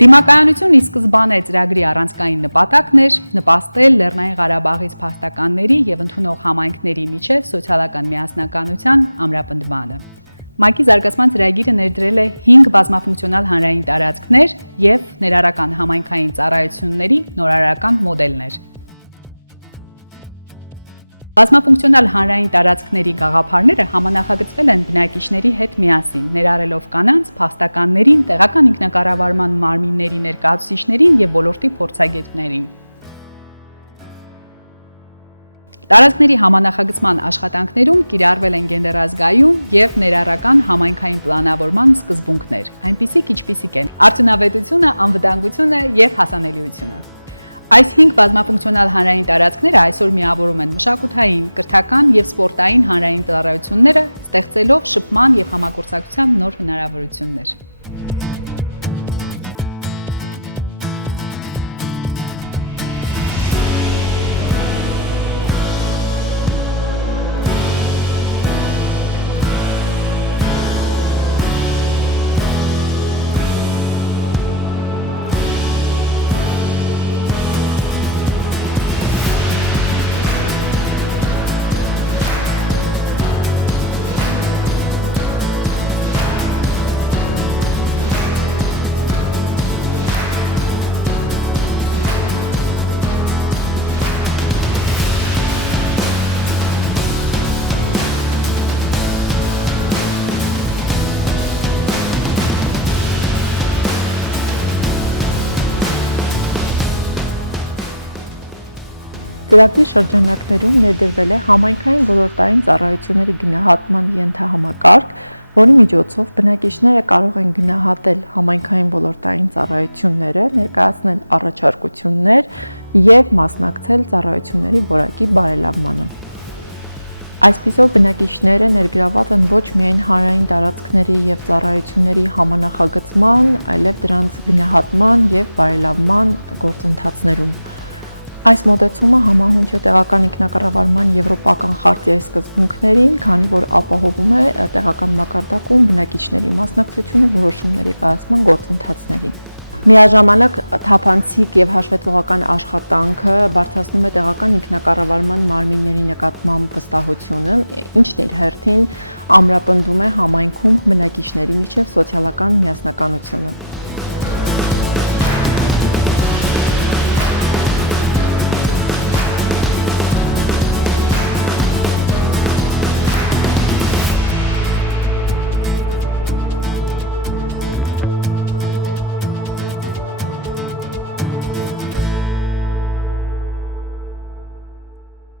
Դիմակայությունն ի սկզբանե ծրագրի առանցքային նպատակն էր նպաստել Լեռնային Ղարաբաղից փախստականների եւ ընդունող համայնքների միջև սոցիալական միասնականության ամրապնդմանը։ ՄԱԿ-ի զարգացման ծրագիրը ներդրել է 5 բազմաֆունկցիոնալ հանրային տարածքներ եւ ներառական համայնքային ծառայությունների նորարարական մոդելներ։ Բազմաֆունկցիոնալ հանրային տարածքների գաղափարները համանախագծվել են բնակիչների հետ միասին, ներառելով կանանց, փախստականներին, տեղական ինքնակառավարման մարմինների ներկայացուցիչներին եւ ոլորտի փորձագետներին։ Տարածքների համանախագծման աշխատանքներում կիրառվել են գենդերազգայուն եւ ներառական համայնքային պլանավորման սկզբունքներ, այնպիսիք ինչպիսիք են արդյունավետությունը, անվտանգությունը եւ հասանելիությունը։ Այս 5 բազմաֆունկցիոնալ հանրային տարածքները այսօր միավորում են մշակութային, կրթական եւ սպորտային հանրային ծառայությունները, ստեղծելով շփման եւ համագործակցության նոր հնարավորություններ։ Ծրագրի շրջանակներում ներդրվել է համայնքային ոլորտային ծառայությունների գնահատման ենթահամակարգ, որի միջոցով բնակիչները կարող են գնահատել համայնքային ոլորտային ծառայությունները, ներկայացնել առաջարկություններ եւ մասնակցել ծառայությունների որակի բարելավմանը։ Այսպիսով բնակիչները ներգրաված են ոչ միայն հանրային տարածքների եւ ծառայությունների համանախագծման, այլև դրանց գնահատման եւ բարելավման գործընթացներում։ Այս մոտեցումը համահունչ է տեղական ինքնակառավարման եվրոպական խարտիայի սկզբունքներին, քանի որ ապահովում է տեղական մակարդակում բնակիչների մասնակցությունը որոշումների կայացման գործընթացներին։ Միաժամանակ թափանցիկ եւ հաշվետվողական աշխատանքը բարձրացնում է տեղական ինքնակառավարման մարմինների նկատմամբ վստահությունը, ինչն իր հերթին ամրապնդում է համայնքում բնակիչների միջև սոցիալական միասնականությունը։